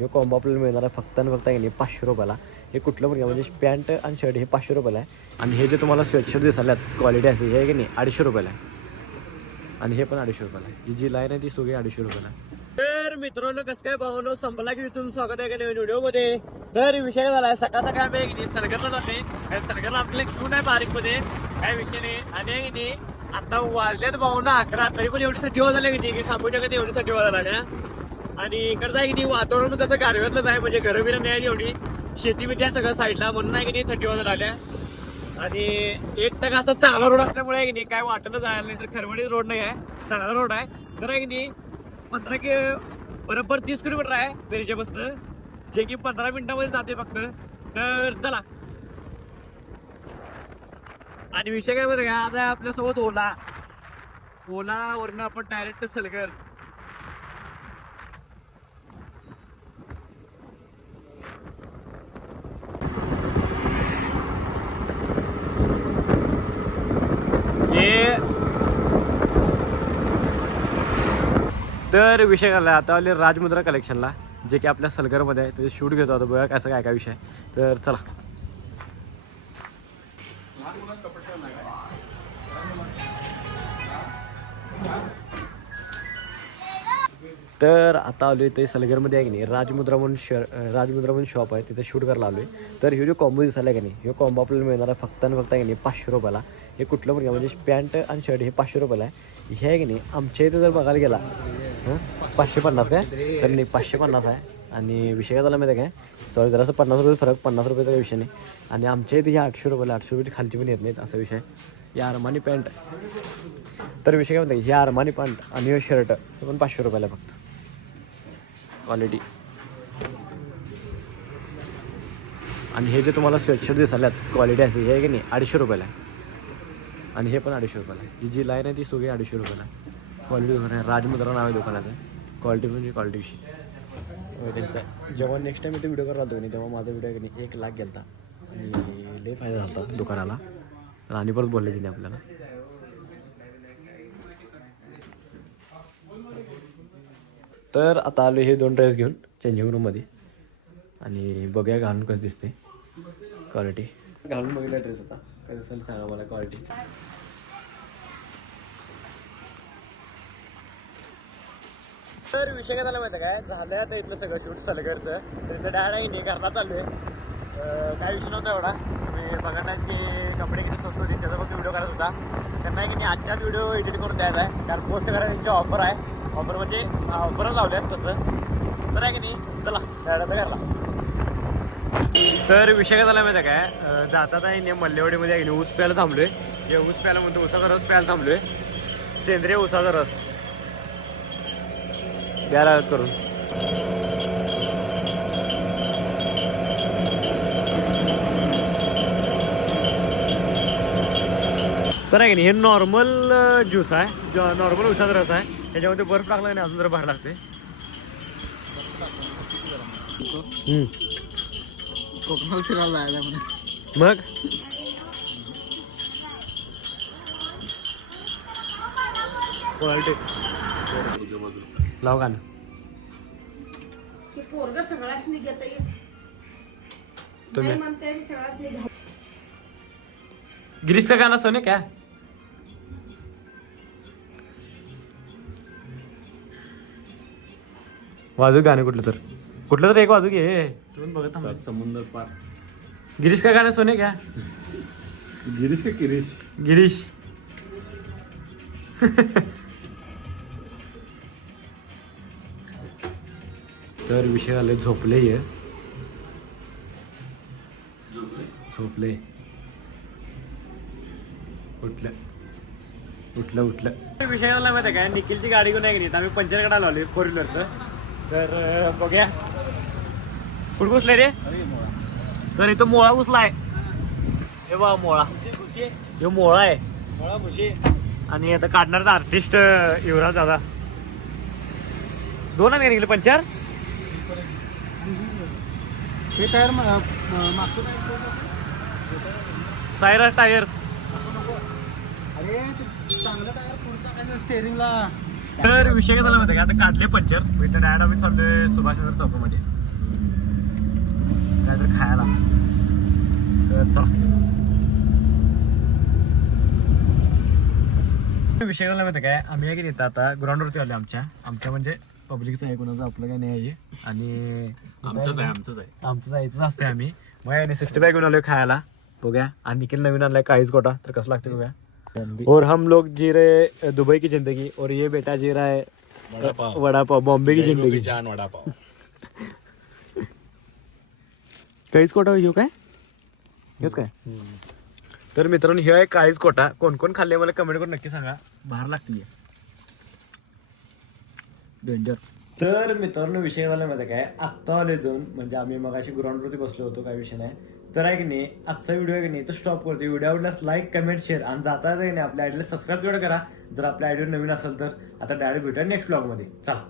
हे कॉम्बो आपल्याला मिळणार आहे फक्त आणि फक्त आहे नाही पाचशे रुपयाला. हे कुठलं पण घ्या म्हणजे पॅन्ट आणि शर्ट हे पाचशे रुपयाला आहे. आणि हे जे तुम्हाला स्वेटशर्ट दिसायला क्वालिटी असे हे की नाही अडीचशे रुपयाला आहे. आणि हे पण अडीचशे रुपयाला आहे. ही जी लाईन आहे ती सगळी अडीचशे रुपयाला आहे. तर मित्रांनो कसं काय भावनो संपला की तुमचं स्वागत आहे का नवीन व्हिडिओमध्ये? तर विषय काय आहे सकाळ सकाळ मी नाही सरगरला जाते आणि सरगरला आपलं एक सून आहे बारीकमध्ये. काय विषय नाही. आणि की नाही आता वाजल्यात भावना अकरा तरी पण एवढी थंडी झाल्या की नाही की सांगू शकत एवढी झाला ना आणि इकडचं आहे की नाही वातावरण कसं गारव्यातलंच आहे. म्हणजे घरं बिरं नाही एवढी. शेती बिती आहे सगळं साईडला म्हणून आहे की नाही थंडी वाजत आल्या आणि एक टक्का असं चांगला रोड असल्यामुळे आहे की नाही काय वाटलं जायला नाही. तर खरवडी रोड नाही आहे. चांगला रोड आहे. तर आहे की नाही पंधरा कि बरोबर तीस किलोमीटर आहे बेरीच्यापासून जे की पंधरा मिनिटामध्ये जाते फक्त. तर चला. आणि विषय काय माहिती का? आता आपल्यासोबत ओला. ओलावरनं आपण डायरेक्ट सलगर हे तर विषय झाला आता आले राजमुद्रा कलेक्शनला जे की आपल्या सलगरमध्ये आहे ते शूट घेतो आता बघा कसं काय काय विषय तर चला. तर आता आलो आहे ते सलगरमध्ये आहे की नाही राजमुद्रा म्हणून शर राजमुद्रा म्हणून शॉप आहे तिथे शूट करायला आलो आहे तर हे जो कॉम्बो दिसायला आहे की नाही हे कॉम्बो आपल्याला मिळणार आहे फक्त आणि फक्त आहे की नाही पाचशे रुपयाला. हे कुठलं पण घ्या म्हणजे पॅन्ट आणि शर्ट हे पाचशे रुपयाला आहे. हे आहे की नाही आमच्या इथे जर बघायला गेला पाचशे पन्नास काय? तर नाही पाचशे पन्नास आहे. आणि विषय काय झाला माहिती आहे काय? सॉरी जरासं पन्नास रुपये फरक पन्नास रुपयाचा विषय नाही. आणि आमच्या इथे ह्या आठशे रुपयाला आठशे रुपये खालची पण येत नाहीत असा विषय या अरमानी पॅन्ट तर विषय काय म्हणते हे अरमानी पॅन्ट आणि हे शर्ट हे पण पाचशे रुपयाला फक्त. क्वालिटी आणि हे जे तुम्हाला स्वेटशर्ट दिसाल्यात क्वालिटी असे हे की नाही? अडीचशे रुपयाला आहे. आणि हे पण अडीचशे रुपयाला आहे. ही जी लाईन आहे ती सगळी अडीचशे रुपयाला आहे. क्वालिटी दुकान आहे. राजमुद्रा नाव आहे दुकानाचं. क्वालिटी म्हणजे क्वालिटी विषयी. त्यांचा जेव्हा नेक्स्ट टाइम इथे व्हिडिओ करायला होतो नाही तेव्हा माझा व्हिडिओ एक लाख गेलता. आणि लई फायदा झाला होता दुकानाला. आणि परत बोलले तिने आपल्याला. तर आता आलो हे दोन ड्रेस घेऊन चेंजिंग रूममध्ये आणि बघूया घालून कसं दिसते क्वालिटी घालून बघितला ड्रेस आता. कसं असेल सांगा मला क्वालिटी तर विषय काय झाला माहिती आहे काय झालं आता इथलं सगळं शूट सलगरचं. तर इथं डॅड आहे नाही घरला चालू आहे. काय विषय नव्हता एवढा. तुम्ही बघा की कपडे किती स्वस्त होते त्याचा फक्त व्हिडिओ करत होता. त्यांना की नाही आजच्याच व्हिडिओ एडिट करून द्यायचा आहे. कारण पोस्ट करायला त्यांची ऑफर आहे. ऑफर म्हणजे ऑफरच लावल्यात तसं. तर आहे की नाही? चला डॅडाचा घरला. तर विषय काय झाला माहिती आहे काय जातात आहे नाही मल्लेवाडीमध्ये आहे. की नाही ऊस प्यायला थांबलोय. हे ऊस प्यायला म्हणतो ऊसाचा रस प्यायला थांबलोय. सेंद्रिय ऊसाचा रस. द्यायला करून. तर आहे की नाही हे नॉर्मल ज्यूस आहे. नॉर्मल उसाचा रस आहे त्याच्यामध्ये बर्फ टाकला नाही अजून जरा बाहेर लागते. कोकणाला फिरायला जायला म्हणे. मग? क्वालिटी लाव की पोरग सगळाच निघत तुम्ही. नाही म्हणते आणि सगळाच निघा. गिरीश का गाणं सोने क्या वाजू गाणं कुठलं तर. कुठलं तर एक वाजू घे. तुम्ही बघत थांबा. समुद्र पार. गिरीश का गाणं सोने क्या गिरीश का किरीश? गिरीश. तर विषय आले झोपले ये झोपले? उठलं. उठलं उठलं. विषय झाला माहिती आहे काय? निखिलची गाडी घेऊन आहे की नाही? आम्ही पंचरकडे आलो आलोय फोर व्हीलरचं तर बघूया. कुठं घुसले रे? तर इथं मोळा घुसलाय. हे बा मोळा. हे मोळा आहे. आणि आता काढणार आर्टिस्ट युवराज दादा. दोन आहे निघले पंचार? हे टायर मागतो सायरा टायर्स. अरे चांगलं टायर तर विषय काय झाला माहिती का? आता काढले पंचर. इथं डायड आम्ही चाललोय सुभाषनगर चौकमध्ये खायला. तर चला. विषय झाला माहिती काय आम्ही काय येतात आता ग्राउंडवरती आलो आमच्या. आमच्या म्हणजे पब्लिकचं आहे कोणाचं आपलं काय नाही आहे. आणि आमचंच आहे आमचंच आहे. आमचं जायचं असतंय. आम्ही मग याने सिक्स्टी फाय घेऊन आलोय खायला. बघूया. आणि निखिल नवीन आणलाय काहीच गोटा. तर कसं लागतं बघूया. और हम लोग जी रहे दुबई की जिंदगी. और ये बेटा जी रहा है वडापाव. वड़ा पाव बॉम्बे की जिंदगी. जान वडापाव. काहीच कोटा घेऊ काय? हेच काय? तर मित्रांनो हे आहे काहीच कोटा कोण कोण खाल्ले मला कमेंट करून नक्की सांगा. बाहेर लागते डेंजर तर मित्रांनो विषय झाला माहिती काय? आत्ता आले जाऊन. म्हणजे आम्ही मगाशी ग्राउंडवरती बसलो होतो काही विषय नाही. तर आहे की नाही आजचा व्हिडिओ आहे की नाही तो स्टॉप करतो व्हिडिओ आवडल्यास लाईक कमेंट शेअर आणि जाता जाई नाही आपल्या आयडीला सबस्क्राईब तेवढं करा. जर आपल्या आयडीवर नवीन असेल तर आता डायरेक्ट भेटा नेक्स्ट ब्लॉगमध्ये चला.